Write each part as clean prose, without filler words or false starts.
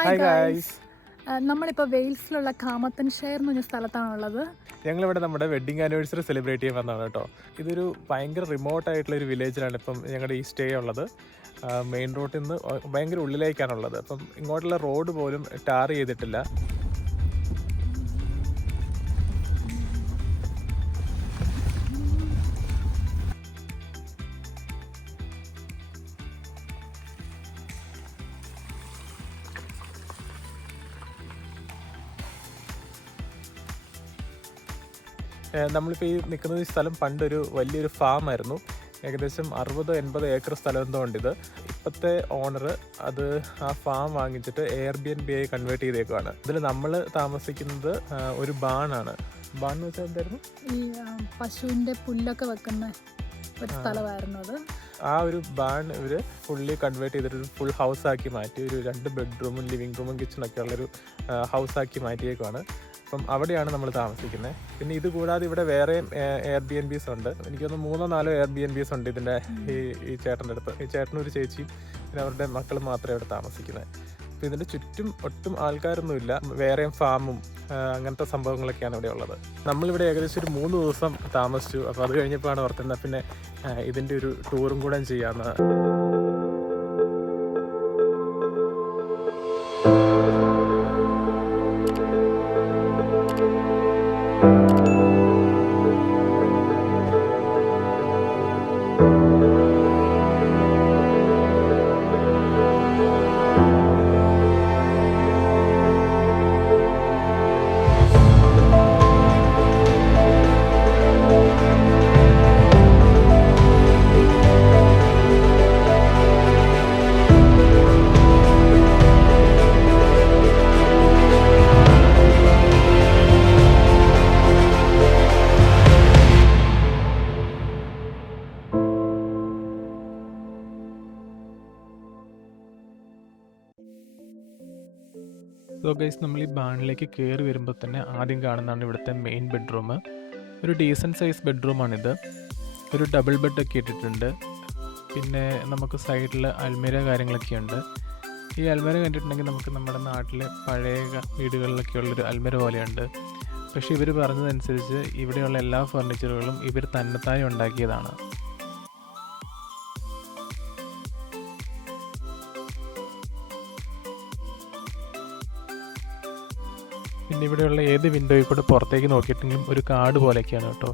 Hi guys, നമ്മളിപ്പോൾ വെയിൽസിലുള്ള കാമത്തൻഷെയർ എന്ന് പറഞ്ഞ സ്ഥലത്താണുള്ളത്. ഞങ്ങളിവിടെ നമ്മുടെ വെഡ്ഡിങ് ആനിവേഴ്സറി സെലിബ്രേറ്റ് ചെയ്യാൻ വന്നതാണ് കേട്ടോ. ഇതൊരു ഭയങ്കര റിമോട്ട് ആയിട്ടുള്ള ഒരു വില്ലേജിലാണ് ഇപ്പം ഞങ്ങളുടെ ഈ സ്റ്റേ ഉള്ളത്. മെയിൻ റോഡിൽ നിന്ന് ഭയങ്കര ഉള്ളിലേക്കാണുള്ളത്. അപ്പം ഇങ്ങോട്ടുള്ള റോഡ് പോലും ടാർ ചെയ്തിട്ടില്ല. നമ്മളിപ്പോൾ ഈ നിൽക്കുന്ന ഈ സ്ഥലം പണ്ടൊരു വലിയൊരു ഫാമായിരുന്നു. ഏകദേശം 60-80 ഏക്കർ സ്ഥലം എന്തോ ഉണ്ട് ഇത്. ഇപ്പോഴത്തെ ഓണർ അത് ആ ഫാം വാങ്ങിച്ചിട്ട് എയർബിഎൻബി ആയി കൺവേർട്ട് ചെയ്തേക്കുവാണ്. ഇതിൽ നമ്മൾ താമസിക്കുന്നത് ഒരു ബാണാണ്. ബാൺ എന്ന് വെച്ചാൽ എന്തായിരുന്നു? ഈ പശുവിൻ്റെ പുല്ലൊക്കെ വെക്കുന്ന ഒരു സ്ഥലമായിരുന്നു അത്. ആ ഒരു ബാൺ ഇവർ ഫുള്ളി കൺവേർട്ട് ചെയ്തിട്ട് ഒരു ഫുൾ ഹൗസാക്കി മാറ്റി, ഒരു 2 ബെഡ്റൂമും ലിവിങ് റൂമും കിച്ചണൊക്കെ ഉള്ളൊരു ഹൗസാക്കി മാറ്റിയേക്കുവാണ്. അപ്പം അവിടെയാണ് നമ്മൾ താമസിക്കുന്നത്. പിന്നെ ഇത് കൂടാതെ ഇവിടെ വേറെയും എയർബിഎൻബീസ് ഉണ്ട്. എനിക്ക് തോന്നുന്നു 3-4 എയർബിഎൻബീസ് ഉണ്ട് ഇതിൻ്റെ ഈ ചേട്ടൻ്റെ അടുത്ത്. ഈ ചേട്ടനും ഒരു ചേച്ചിയും പിന്നെ അവരുടെ മക്കളും മാത്രമേ ഇവിടെ താമസിക്കുന്നത്. അപ്പോൾ ഇതിൻ്റെ ചുറ്റും ഒട്ടും ആൾക്കാരൊന്നുമില്ല. വേറെയും ഫാമും അങ്ങനത്തെ സംഭവങ്ങളൊക്കെയാണ് ഇവിടെ ഉള്ളത്. നമ്മളിവിടെ ഏകദേശം ഒരു 3 ദിവസം താമസിച്ചു. അപ്പോൾ അത് കഴിഞ്ഞപ്പോഴാണ് ഓർക്കുന്നത് പിന്നെ ഇതിൻ്റെ ഒരു ടൂറും കൂടെ ചെയ്യാമെന്ന്. സോ ഗൈസ്, നമ്മൾ ഈ ബാണിലേക്ക് കയറി വരുമ്പോൾ തന്നെ ആദ്യം കാണുന്നതാണ് ഇവിടുത്തെ മെയിൻ ബെഡ്റൂം. ഒരു ഡീസൻറ്റ് സൈസ് ബെഡ്റൂമാണിത്. ഒരു ഡബിൾ ബെഡൊക്കെ ഇട്ടിട്ടുണ്ട്. പിന്നെ നമുക്ക് സൈഡിൽ അൽമേര കാര്യങ്ങളൊക്കെ ഉണ്ട്. ഈ അൽമേര കണ്ടിട്ടുണ്ടെങ്കിൽ നമുക്ക് നമ്മുടെ നാട്ടിലെ പഴയ വീടുകളിലൊക്കെ ഉള്ളൊരു അൽമേര പോലെയുണ്ട്. പക്ഷേ ഇവർ പറഞ്ഞതനുസരിച്ച് ഇവിടെയുള്ള എല്ലാ ഫർണിച്ചറുകളും ഇവർ തന്നെത്താനെ ഉണ്ടാക്കിയതാണ്. പിന്നെ ഇവിടെയുള്ള ഏത് വിൻഡോയിൽ കൂടെ പുറത്തേക്ക് നോക്കിയിട്ടെങ്കിലും ഒരു കാട് പോലെയൊക്കെയാണ് കേട്ടോ.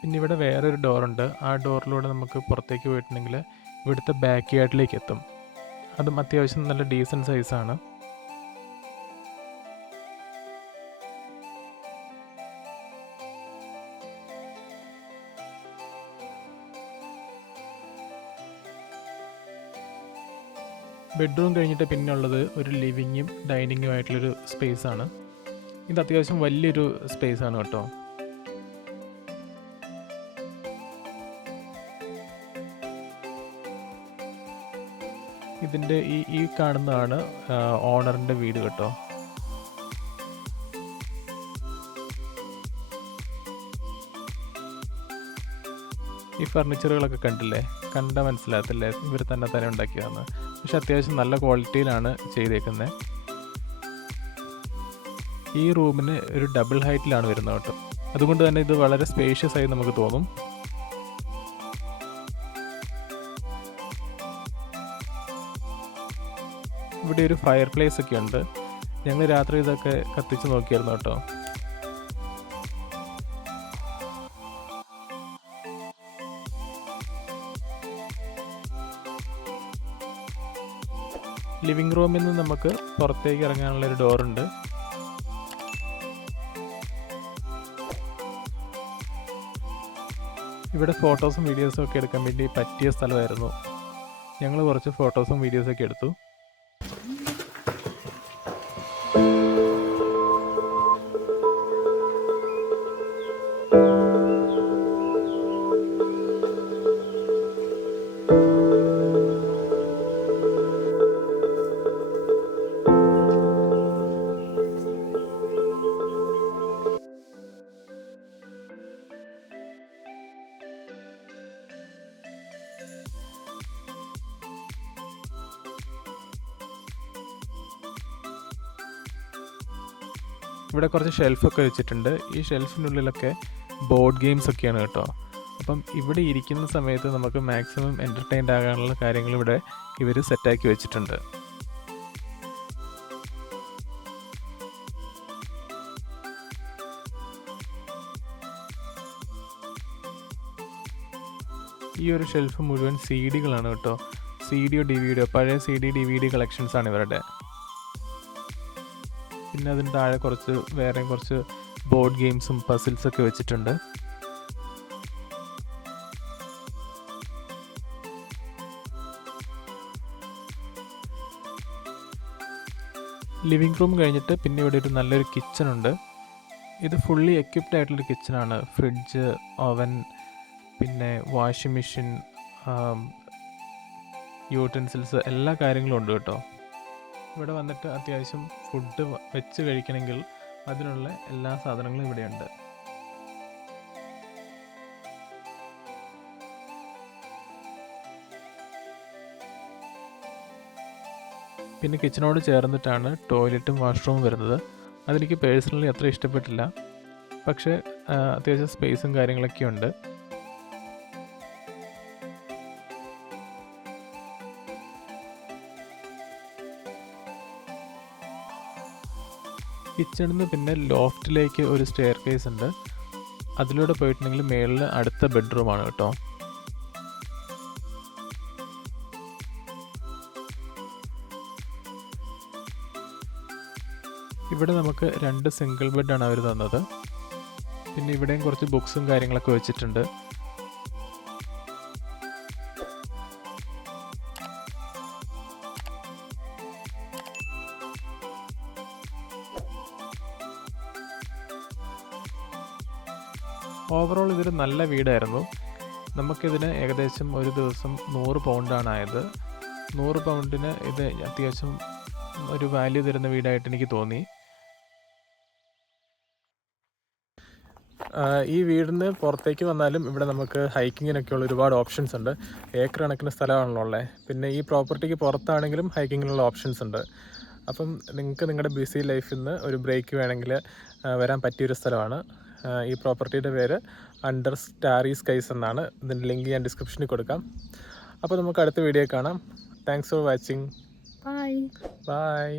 പിന്നെ ഇവിടെ വേറൊരു ഡോറുണ്ട്. ആ ഡോറിലൂടെ നമുക്ക് പുറത്തേക്ക് പോയിട്ടുണ്ടെങ്കിൽ ഇവിടുത്തെ ബാക്ക് യാർഡിലേക്ക് എത്തും. അതും അത്യാവശ്യം നല്ല ഡീസൻറ്റ് സൈസാണ്. ബെഡ്റൂം കഴിഞ്ഞിട്ട് പിന്നെ ഉള്ളത് ഒരു ലിവിങ്ങും ഡൈനിങ്ങും ആയിട്ടുള്ളൊരു സ്പേസാണ്. ഇത് അത്യാവശ്യം വലിയൊരു സ്പേസാണ് കേട്ടോ. ഇതിൻ്റെ ഈ കാണുന്നതാണ് ഓണറിൻ്റെ വീട് കേട്ടോ. ഈ ഫർണിച്ചറുകളൊക്കെ കണ്ടില്ലേ? കണ്ടാൽ മനസ്സിലാകത്തില്ലേ ഇവർ തന്നെ ഉണ്ടാക്കിയതാണ്. പക്ഷെ അത്യാവശ്യം നല്ല ക്വാളിറ്റിയിലാണ് ചെയ്തേക്കുന്നത്. ഈ റൂമിന് ഒരു ഡബിൾ ഹൈറ്റിലാണ് വരുന്നത് കേട്ടോ. അതുകൊണ്ട് തന്നെ ഇത് വളരെ സ്പേഷ്യസ് ആയി നമുക്ക് തോന്നും. ഇവിടെ ഒരു ഫയർ പ്ലേസ് ഒക്കെ ഉണ്ട്. ഞങ്ങൾ രാത്രി ഇതൊക്കെ കത്തിച്ച് നോക്കിയായിരുന്നു കേട്ടോ. ലിവിങ് റൂമിൽ നിന്ന് നമുക്ക് പുറത്തേക്ക് ഇറങ്ങാനുള്ളൊരു ഡോറുണ്ട്. ഇവിടെ ഫോട്ടോസും വീഡിയോസും ഒക്കെ എടുക്കാൻ വേണ്ടി പറ്റിയ സ്ഥലമായിരുന്നു. ഞങ്ങൾ കുറച്ച് ഫോട്ടോസും വീഡിയോസൊക്കെ എടുത്തു. ഇവിടെ കുറച്ച് ഷെൽഫൊക്കെ വെച്ചിട്ടുണ്ട്. ഈ ഷെൽഫിനുള്ളിലൊക്കെ ബോർഡ് ഗെയിംസ് ഒക്കെയാണ് കേട്ടോ. അപ്പം ഇവിടെ ഇരിക്കുന്ന സമയത്ത് നമുക്ക് മാക്സിമം എൻ്റർടൈൻഡ് ആകാനുള്ള കാര്യങ്ങൾ ഇവിടെ ഇവർ സെറ്റാക്കി വെച്ചിട്ടുണ്ട്. ഈ ഒരു ഷെൽഫ് മുഴുവൻ CD-കളാണ് കേട്ടോ. CD-യോ DVD-യോ പഴയ CD-DVD കളക്ഷൻസാണ് ഇവരുടെ. പിന്നെ അതിന് താഴെ വേറെയും കുറച്ച് ബോർഡ് ഗെയിംസും പസിൽസൊക്കെ വെച്ചിട്ടുണ്ട്. ലിവിങ് റൂം കഴിഞ്ഞിട്ട് പിന്നെ ഇവിടെ ഒരു നല്ലൊരു കിച്ചണുണ്ട്. ഇത് ഫുള്ളി എക്വിപ്ഡ് ആയിട്ടുള്ളൊരു കിച്ചണാണ്. ഫ്രിഡ്ജ്, ഓവൻ, പിന്നെ വാഷിംഗ് മെഷീൻ, യൂട്ടൻസിൽസ് എല്ലാ കാര്യങ്ങളും ഉണ്ട് കേട്ടോ. ഇവിടെ വന്നിട്ട് അത്യാവശ്യം ഫുഡ് വെച്ച് കഴിക്കണമെങ്കിൽ അതിനുള്ള എല്ലാ സാധനങ്ങളും ഇവിടെയുണ്ട്. പിന്നെ കിച്ചണോട് ചേർന്നിട്ടാണ് ടോയ്ലറ്റും വാഷ്റൂമും വരുന്നത്. അതെനിക്ക് പേഴ്സണലി അത്ര ഇഷ്ടപ്പെട്ടില്ല, പക്ഷേ അത്യാവശ്യം സ്പേസും കാര്യങ്ങളൊക്കെ ഉണ്ട്. കിച്ചണിൽ നിന്ന് പിന്നെ ലോഫ്റ്റിലേക്ക് ഒരു സ്റ്റെയർ കേസ് ഉണ്ട്. അതിലൂടെ പോയിട്ടുണ്ടെങ്കിൽ മേളിൽ അടുത്ത ബെഡ്റൂമാണ് കേട്ടോ. ഇവിടെ നമുക്ക് 2 സിംഗിൾ ബെഡാണ് അവർ തന്നത്. പിന്നെ ഇവിടെയും കുറച്ച് ബുക്സും കാര്യങ്ങളൊക്കെ വെച്ചിട്ടുണ്ട്. ഓവറോൾ ഇതൊരു നല്ല വീടായിരുന്നു. നമുക്കിതിന് ഏകദേശം ഒരു ദിവസം 100 പൗണ്ടാണ് ആയത്. 100 പൗണ്ടിന് ഇത് അത്യാവശ്യം ഒരു വാല്യൂ തരുന്ന വീടായിട്ട് എനിക്ക് തോന്നി. ഈ വീടിന് പുറത്തേക്ക് വന്നാലും ഇവിടെ നമുക്ക് ഹൈക്കിങ്ങിനൊക്കെയുള്ള ഒരുപാട് ഓപ്ഷൻസ് ഉണ്ട്. ഏക്കർ കണക്കിന് സ്ഥലമാണല്ലോ ഉള്ളത്. പിന്നെ ഈ പ്രോപ്പർട്ടിക്ക് പുറത്താണെങ്കിലും ഹൈക്കിങ്ങിനുള്ള ഓപ്ഷൻസ് ഉണ്ട്. അപ്പം നിങ്ങൾക്ക് നിങ്ങളുടെ ബിസി ലൈഫിൽ നിന്ന് ഒരു ബ്രേക്ക് വേണമെങ്കിൽ വരാൻ പറ്റിയൊരു സ്ഥലമാണ്. ഈ പ്രോപ്പർട്ടിയുടെ പേര് അണ്ടർ സ്റ്റാറി സ്കൈസ് എന്നാണ്. ഇതിൻ്റെ ലിങ്ക് ഞാൻ ഡിസ്ക്രിപ്ഷനിൽ കൊടുക്കാം. അപ്പോൾ നമുക്ക് അടുത്ത വീഡിയോ കാണാം. Thanks for watching. Bye. By.